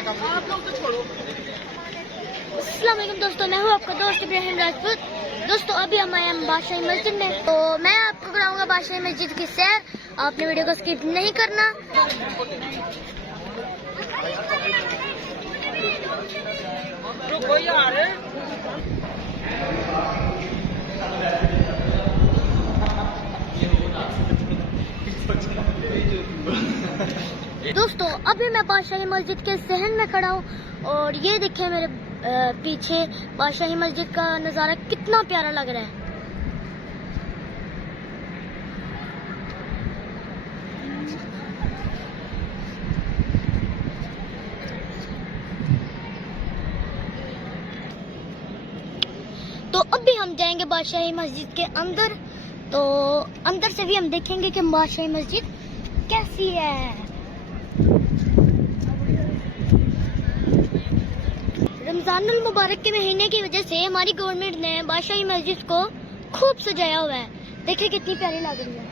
अस्सलाम वालेकुम दोस्तों, मैं हूँ आपका दोस्त इब्राहिम राजपूत। दोस्तों अभी हम आए हैं बादशाही मस्जिद में, तो मैं आपको कराऊंगा बादशाही मस्जिद की सैर। आपने वीडियो को स्किप नहीं करना। दोस्तों अभी मैं बादशाही मस्जिद के सहन में खड़ा हूँ और ये देखिए मेरे पीछे बादशाही मस्जिद का नज़ारा कितना प्यारा लग रहा है। तो अभी हम जाएंगे बादशाही मस्जिद के अंदर, तो अंदर से भी हम देखेंगे कि बादशाही मस्जिद कैसी है। रमजानुल मुबारक के महीने की वजह से हमारी गवर्नमेंट ने बादशाही मस्जिद को खूब सजाया हुआ है। देखिए कितनी प्यारी लग रही है।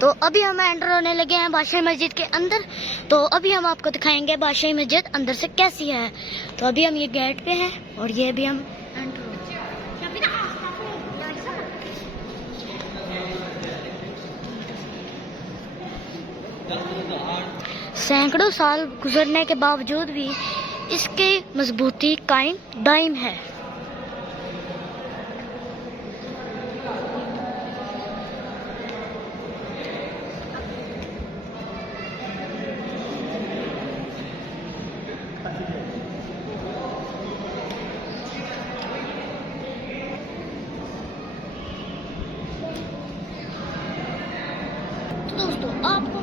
तो अभी हम एंटर होने लगे हैं बादशाही मस्जिद के अंदर, तो अभी हम आपको दिखाएंगे बादशाही मस्जिद अंदर से कैसी है। तो अभी हम ये गेट पे हैं और ये भी हम एंटर हो। सैकड़ों साल गुजरने के बावजूद भी इसकी मजबूती कायम दायम है। दोस्तों आपको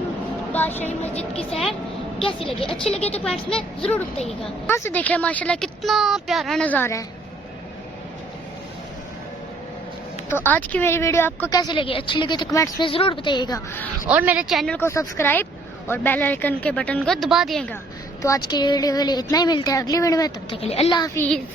बादशाही मस्जिद की सैर कैसी लगी? अच्छी लगी तो कमेंट्स में जरूर बताइएगा। यहाँ से देख रहे हैं माशाल्लाह कितना प्यारा नज़ारा है। तो आज की मेरी वीडियो आपको कैसी लगी? अच्छी लगी तो कमेंट्स में जरूर बताइएगा और मेरे चैनल को सब्सक्राइब और बेल आइकन के बटन को दबा दिएगा। तो आज की वीडियो के लिए इतना ही, मिलते हैं अगली वीडियो में, तब तक के लिए अल्लाह हाफिज।